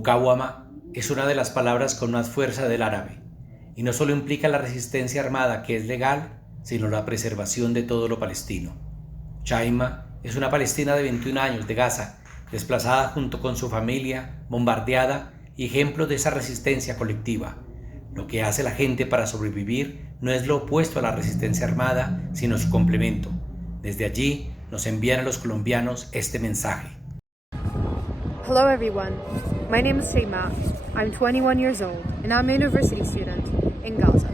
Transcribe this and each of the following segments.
Mukawama es una de las palabras con más fuerza del árabe, y no solo implica la resistencia armada que es legal, sino la preservación de todo lo palestino. Shaima es una palestina de 21 años de Gaza, desplazada junto con su familia, bombardeada y ejemplo de esa resistencia colectiva. Lo que hace la gente para sobrevivir no es lo opuesto a la resistencia armada, sino su complemento. Desde allí nos envían a los colombianos este mensaje. Hello everyone, my name is Shaima. I'm 21 years old and I'm a university student in Gaza.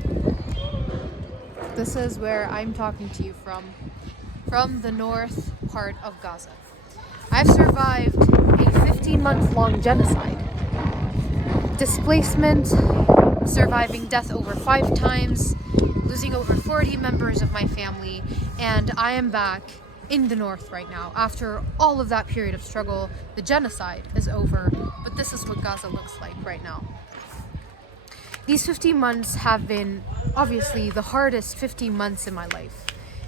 This is where I'm talking to you from the north part of Gaza. I've survived a 15-month-long genocide, displacement, surviving death over 5 times, losing over 40 members of my family, and I am back in the north right now. After all of that period of struggle, the genocide is over, but this is what Gaza looks like right now. These 15 months have been obviously the hardest 15 months in my life.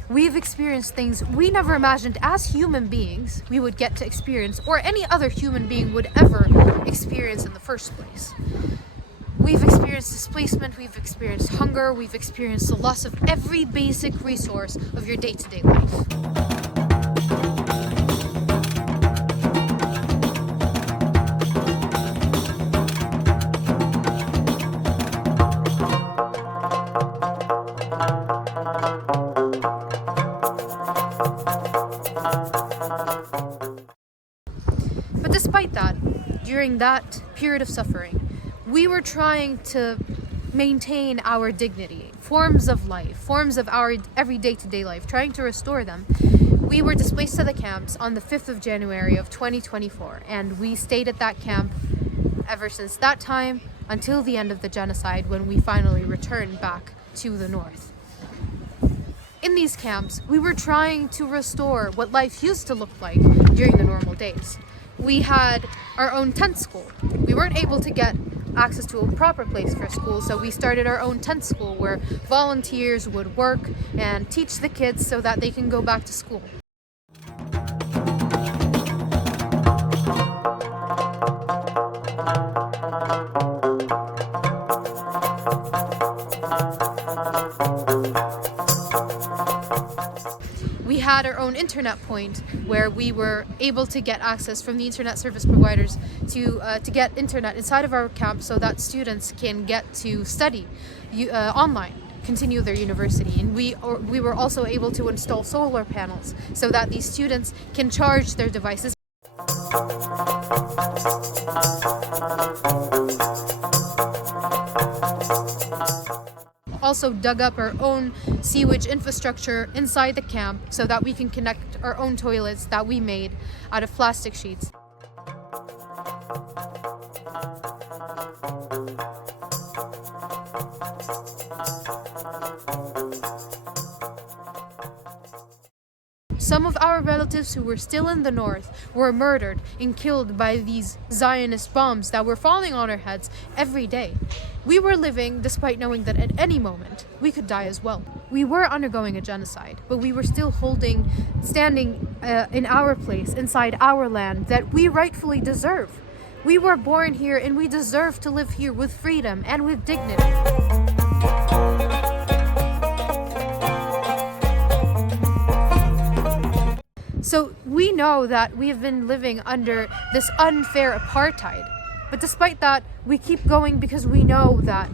We've experienced things we never imagined as human beings we would get to experience, or any other human being would ever experience in the first place. We've experienced displacement, we've experienced hunger, we've experienced the loss of every basic resource of your day-to-day life. But despite that, during that period of suffering, we were trying to maintain our dignity, forms of life, forms of our every day-to-day life, trying to restore them. We were displaced to the camps on the 5th of January of 2024, and we stayed at that camp ever since that time until the end of the genocide, when we finally returned back to the north. In these camps, we were trying to restore what life used to look like during the normal days. We had our own tent school. We weren't able to get access to a proper place for school, so we started our own tent school where volunteers would work and teach the kids so that they can go back to school. We had our own internet point where we were able to get access from the internet service providers to get internet inside of our camp so that students can get to study online, continue their university. And we were also able to install solar panels so that these students can charge their devices. Also dug up our own sewage infrastructure inside the camp so that we can connect our own toilets that we made out of plastic sheets. Some of our relatives who were still in the north were murdered and killed by these Zionist bombs that were falling on our heads every day. We were living despite knowing that at any moment we could die as well. We were undergoing a genocide, but we were still standing in our place, inside our land that we rightfully deserve. We were born here and we deserve to live here with freedom and with dignity. So we know that we have been living under this unfair apartheid, but despite that, we keep going because we know that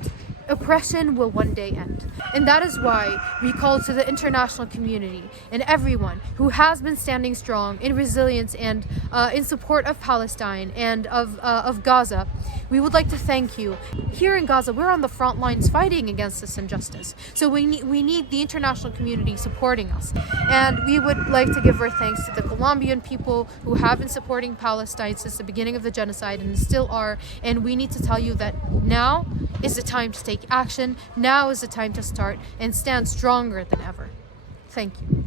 oppression will one day end. And that is why we call to the international community and everyone who has been standing strong in resilience and in support of Palestine and of Gaza. We would like to thank you. Here in Gaza, we're on the front lines fighting against this injustice. So we need the international community supporting us. And we would like to give our thanks to the Colombian people who have been supporting Palestine since the beginning of the genocide and still are. And we need to tell you that now is the time to take action. Now is the time to start and stand stronger than ever. Thank you.